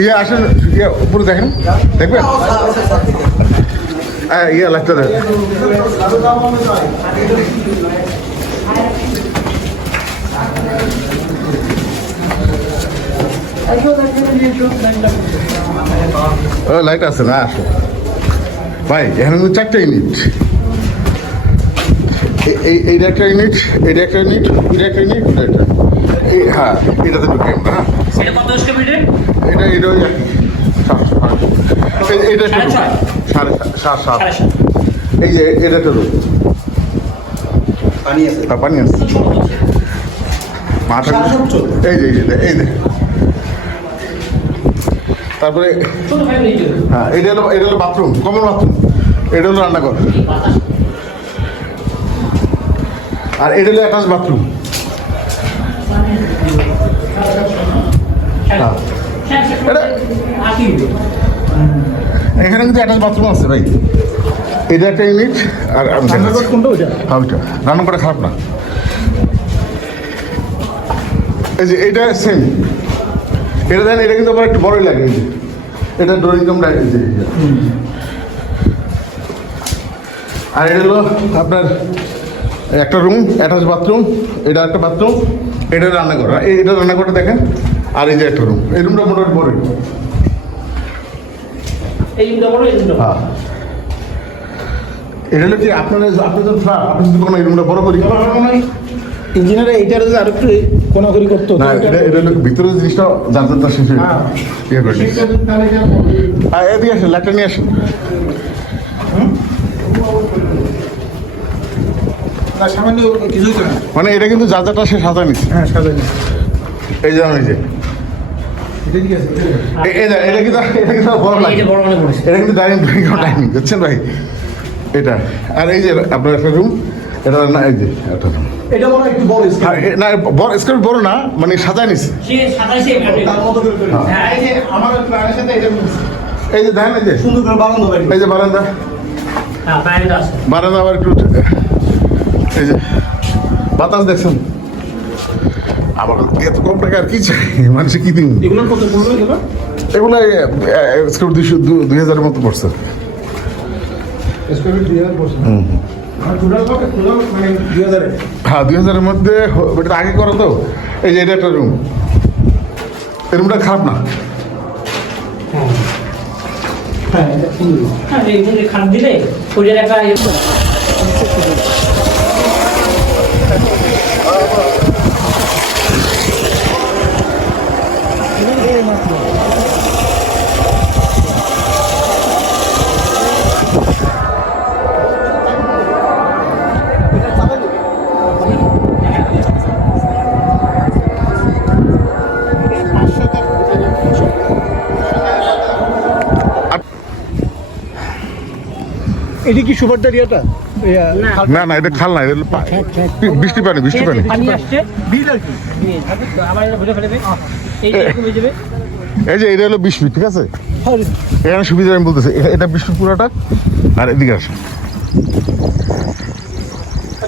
ইয়ে আসেন ইয়ে উপরে দেখেন, দেখবেন? হ্যাঁ ইয়ে দেখেন। ও, লাইট আছে না, আসো। ভাই, এখানে চারটে ইউনিট এইটা একটা ইউনিট এটা একটা ইউনিট এটা একটা ইউনিট এটা একটা এই হ্যাঁ এটাতে ঢুকে আমরা হ্যাঁ। এটা এটা এটা ওই একটা সাড়ে সাত সাত এই যে এটা একটা রুম পানি আছে। হ্যাঁ, পানি আছে। মাথা এই যে এই যে এই যে। তারপরে হ্যাঁ এটা হলো এটা হলো বাথরুম কমন বাথরুম এটা হলো রান্নাঘর। আর এটা হলো অ্যাটাচ বাথরুম এখানে কিন্তু অ্যাটাচ বাথরুম আছে ভাই। এটা একটা ইউনিট আর হ্যাঁ ওইটা। রান্না করে খারাপ না। এই যে এটা সেম এটা দেন এটা কিন্তু আবার একটু বড়ই লাগে এই যে। এটা ড্রয়িং রুম যে। আর এটা হলো আপনার একটা রুম অ্যাটাচ বাথরুম এটা একটা বাথরুম এটা রান্নাঘর। এটা রান্নাঘরটা দেখেন আর এই যে একটা রুম এই রুমটা মোটামুটি বড়। এই হ্যাঁ। এটা হলো কি আপনার আপনাদের ফ্ল্যাট আপনি যদি কোনো এই রুমটা বড় করি। ইঞ্জিনিয়ার এইটার যদি আরেকটু কোনাকুরি করতো। না এটা এটা হলো জিনিসটা জানতে তো শেষ হয়ে। ইয়ে করে হ্যাঁ এদিকে আসেন লাইটটা নিয়ে আসেন। সামান্য কিছুই তো মানে এটা কিন্তু যা যাটা সে সাজা নিচ্ছে হ্যাঁ এই যে এই যে এটা এই যে, কিন্তু এটা কিন্তু বড় লাগে এই যে বড় পড়েছে এটা কিন্তু ডাইনিং ডাইনিং বুঝছেন ভাই? এটা। আর এই যে আপনার একটা রুম এটা না এই যে একটা রুম এটা মনে একটু বড় আর না বড় স্কেল বড় না মানে সাজা নিচ্ছে সে সাতাশে তার মতো করে হ্যাঁ। এই যে আমার প্ল্যানের সাথে এটা এই যে দেখেন এই যে। সুন্দর করে বাগানো এই যে বারান্দা। হ্যাঁ বাইরে আছে। বারান্দা আবার একটু এই যে বাতাস দেখছেন? আমার এত কম টাকা আর কি চাই? মানুষে কি দিন? এগুলো এগুলো? স্কোর দুইশো দু- দুই হাজারের মতো পড়ছে। মানে হ্যাঁ দুই হাজারের মধ্যে এটা আগে করো তো। এই যে এটা একটা রুম এই রুমটা খারাপ না? হ্যাঁ। হ্যাঁ এই খারাপ দিলে এটা কি সুপার দাঁড়িয়াটা না না না এটা খাল না এটা পা- বৃষ্টি পানি বৃষ্টি পানি। পানি আসছে। বিল আর কি? নিয়ে যাবে, তো আবার এটা ভরে ফেলবে। এই যে এটা হলো বিশ ফিট ঠিক আছে? হ্যাঁ, এখানে সুবিধা আমি বলতেছি এটা বিশ ফিট পুরোটা। আর এদিকে আসে।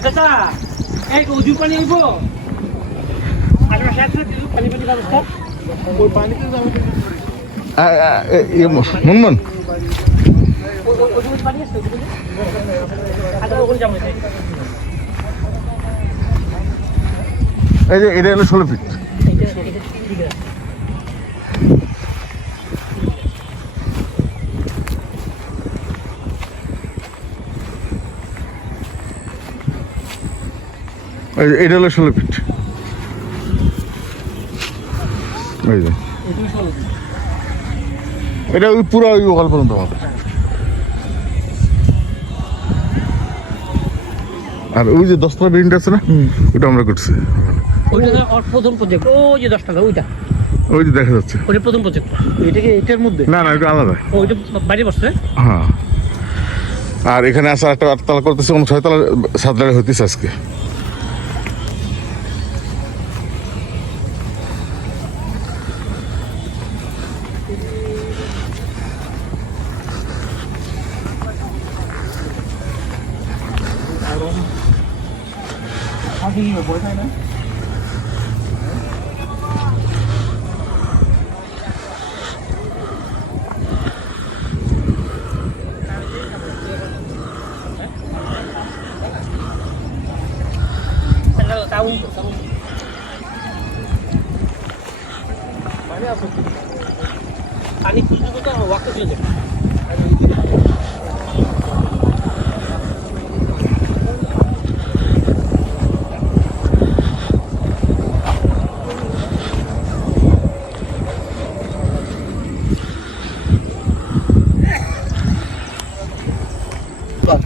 চাচা এই উজু পানি আইব আশেপাশে আছে কিছু পানি পানি ব্যবস্থা। ওই পানিতে যাবে আ- আ- এ- ইয়ে মুনমুন এই যে, এটা হলো ষোলো ফিট এটা হলো ষোলো ফিট এই যে। এটা ওই পুরো ওই ওয়াল পর্যন্ত আর ওই যে দশটা বিল্ডিং আছে না ওটা আমরা করছি। ওইটা প্রথম প্রজেক্ট ওই যে দশ টাকা ওইটা। ওই যে দেখা যাচ্ছে। ওইটা প্রথম প্রজেক্ট এটা কি এটার মধ্যে? না না এটা আলাদা। ওইটা বাইরে বসছে? হ্যাঁ। আর এখানে আসা একটা আটতলা করতেছে এবং ছয়তলা সাততলা হইতেছে আজকে। The boyfriend now?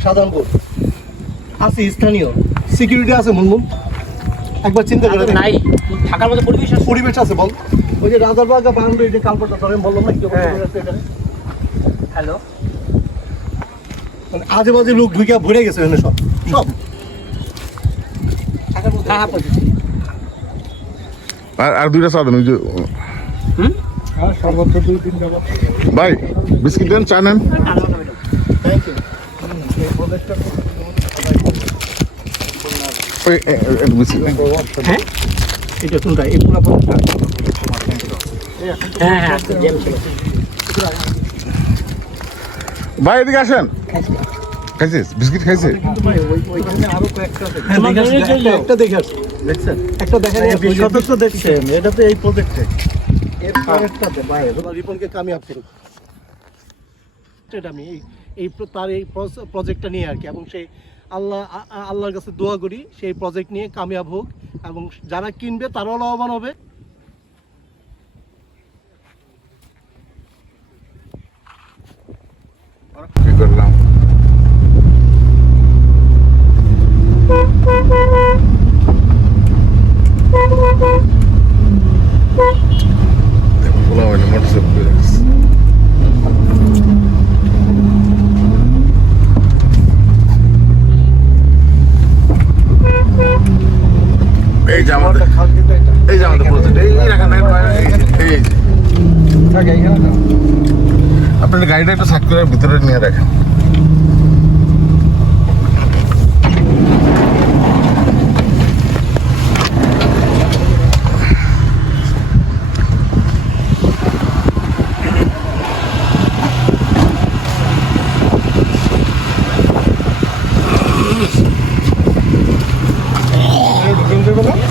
সাধারণপুর আছে স্থানীয়। সিকিউরিটি আছে মুনমুন। একবার চিন্তা করে নাই থাকার মতো পরিবেশ আছে। পরিবেশ আছে বল। ওই যে রাজারবাগ বাউন্ডারি যে কালপাটা ধরে আমি বললাম না কি অবস্থা করে আছে এখানে? হ্যালো? মানে আজে বাজে লোক ঢুকে ভরে গেছে এখানে সব। সব। হ্যাঁ হ্যাঁ আর আর দুইটা চা দেন ওই যে হ্যাঁ ভাই বিস্কিট দেন চা নেন। হ্যাঁ? এটা কোনটা এই পুরা হ্যাঁ হ্যাঁ ভাই এদিকে আসেন। খাইছিস? বিস্কিট খাইছিস? কিন্তু ভাই ওই ওইখানে আরও কয়েকটা আছে হ্যাঁ তোমার দেখে আসছি, মনে চলল? একটা- একটা দেখে আসছি দেখছেন? একটা দেখা যায় বিশ দেখছেন। এটা তো এই প্রজেক্টে এর পরেরটাতে ভাই রিপনকে কামিয়াব করুক আমি এই তার এই প্রজ- প্রজেক্টটা নিয়ে আর কি। এবং সেই আল্লাহ আল্লাহর কাছে দোয়া করি, সেই প্রজেক্ট নিয়ে কামিয়াব হোক এবং যারা কিনবে তারাও লাভবান হবে কি করলাম বলা হয়নি মোটরসাইকেল করে রাখছি। এই যে আমাদের এই যে আমাদের প্রজেক্ট এই এই রাখা নাই এই যে, এই যে থাকে এখানে না আপনার গাড়িটা একটু করে ভিতরে নিয়ে রাখেন।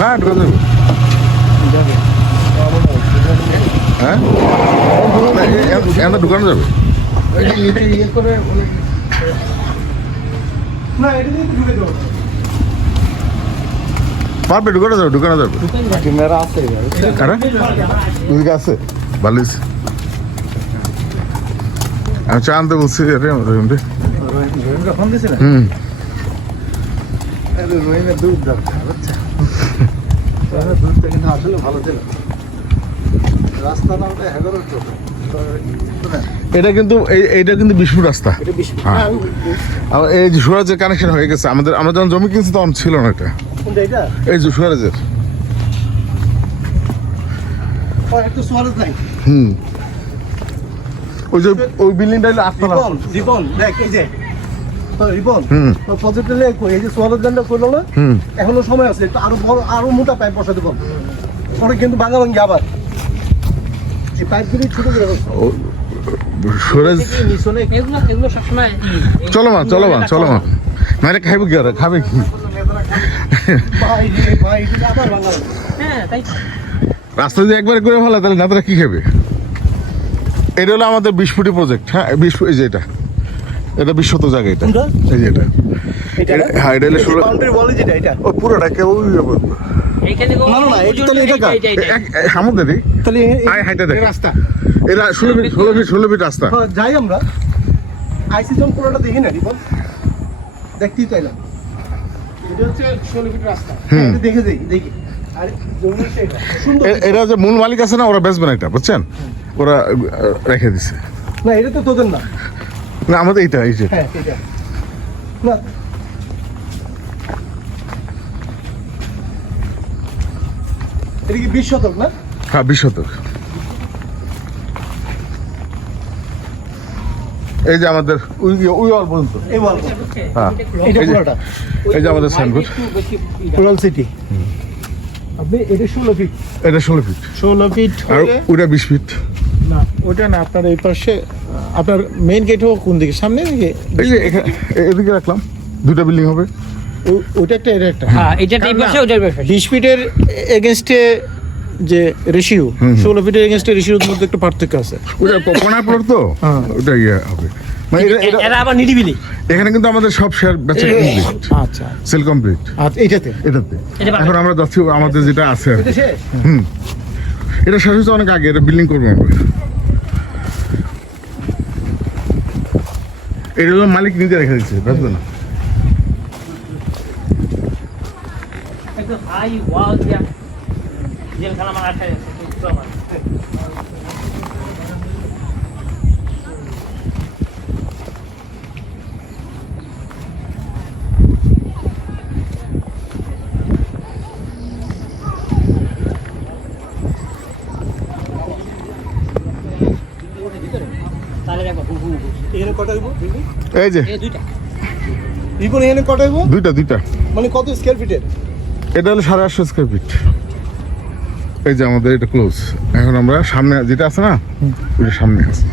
হ্যাঁ ঢুকে যাবে। হ্যাঁ? না, ঢুকানো যাবে। না পারবে ঢুকানো যাবে ঢুকানো যাবে। ক্যামেরা আছে। বালিশ। আমি চা আনতে বলছি হুম। দুধ দরকার দুধটা কিন্তু আসলে ভালো ছিল। রাস্তা নামটা এগারো টোটো। এটা কিন্তু এই- এইটা কিন্তু বিষ্ণু রাস্তা। হ্যাঁ। আবার এই সুরাজের কানেকশন হয়ে গেছে আমাদের আমরা যখন জমি কিনছি তখন ছিল না এটা। এই যে সুরাজের। হুম। ওই যে ওই বিল্ডিংটা হলো আটতলা। রিপন দেখ এই যে। ও, রিপন হুম। প্রজেক্টে এই যে সোয়ারেজ ল্যান্ডটা করল না? এখনও সময় আছে আরও বড় আরও মোটা পাইপ বসাতে কম পরে কিন্তু ভাঙা ভাঙ্গি আবার। এই পাইপগুলি ছোট করে সুরাজ চলো মা চলো মা চলো মা। মানে খাইবে কি আর খাবে কি। হ্যাঁ। রাস্তা যদি একবার করে ফেলা তাহলে নাতরা কি খাবে? এটা হলো আমাদের বিশ ফুটি প্রজেক্ট হ্যাঁ? বিশ ফুট এই যে এটা। এটা বিশ্বত জায়গা এটা। এই যে এটা। না? হ্যাঁ এটা হলো পুরোটা কেউ এইখানে না, না, না, এটা তাহলে এটা কার? হামুদারি তাহলে এ- এ- আয় হাইটা দেখ রাস্তা। এরা ষোলো ফিট ষোলো ফিট ষোলো ফিট রাস্তা। হ্যাঁ, যাই আমরা। আইসি জোন পুরোটা দেখি না রিপন? দেখতেই চাইলাম এটা হচ্ছে ষোলো ফিট রাস্তা। দেখে এরা। যে মূল মালিক আছে না ওরা বেচবে না এটা বুঝছেন? ওরা রেখে দিছে। না এটা তো তোদের না। না আমাদের এইটা এই যে। হ্যাঁ না এটা কি বিশ শতক না? হ্যাঁ বিশ শতক। এই যে আমাদের ওই ওই অল পর্যন্ত। এই হ্যাঁ এটা যে- পুরোটা। এই যে আমাদের সাইনবোর্ড। Coral city. আপনি এটা ষোলো ফিট। এটা ষোলো ফিট। ষোলো ফিট আর ওইটা বিশ ফিট। না ওটা না আপনার এই পাশে আপনার মেইন গেট হোক কোন দিকে সামনে নাকি? এই যে এদিকে রাখলাম। দুটা বিল্ডিং হবে। ও- ওইটা একটা এটা একটা। হ্যাঁ এটা এই পাশে ওটার পাশে। বিশ ফিটের এগেনস্টে যে রেশিও ষোলো ফিটের এগেনস্টে রেশিওর মধ্যে একটা পার্থক্য আছে। ওটা তো? হ্যাঁ। ওটা ইয়ে হবে। মানে এটা- এটা- আবার নিরিবিলি। এখানে কিন্তু আমাদের সব শেয়ার বেচা কমপ্লিট আচ্ছা। সেল কমপ্লিট আচ্ছা এইটাতে এটাতে। এটা বাকি। এখন আমরা যাচ্ছি আমাদের যেটা আছে আর কি। হুম। এটা শেষ অনেক আগে এটা বিল্ডিং করব আমরা। এটা হলো মালিক নিজে রেখে দিচ্ছে না হাই ওয়াল দিয়া। যেখানে আমার আটকে আছে আমার। তাহলে দেখো হু হু হু। এখানে কটা হইব? এই যে। দুইটা। দুইটা দুইটা। মানে কত স্কোয়ার ফিটের এটা হলো সাড়ে আটশো স্কোয়ার ফিট এই যে আমাদের এটা ক্লোজ এখন আমরা সামনে যেটা আছে না ওইটা সামনে আছে।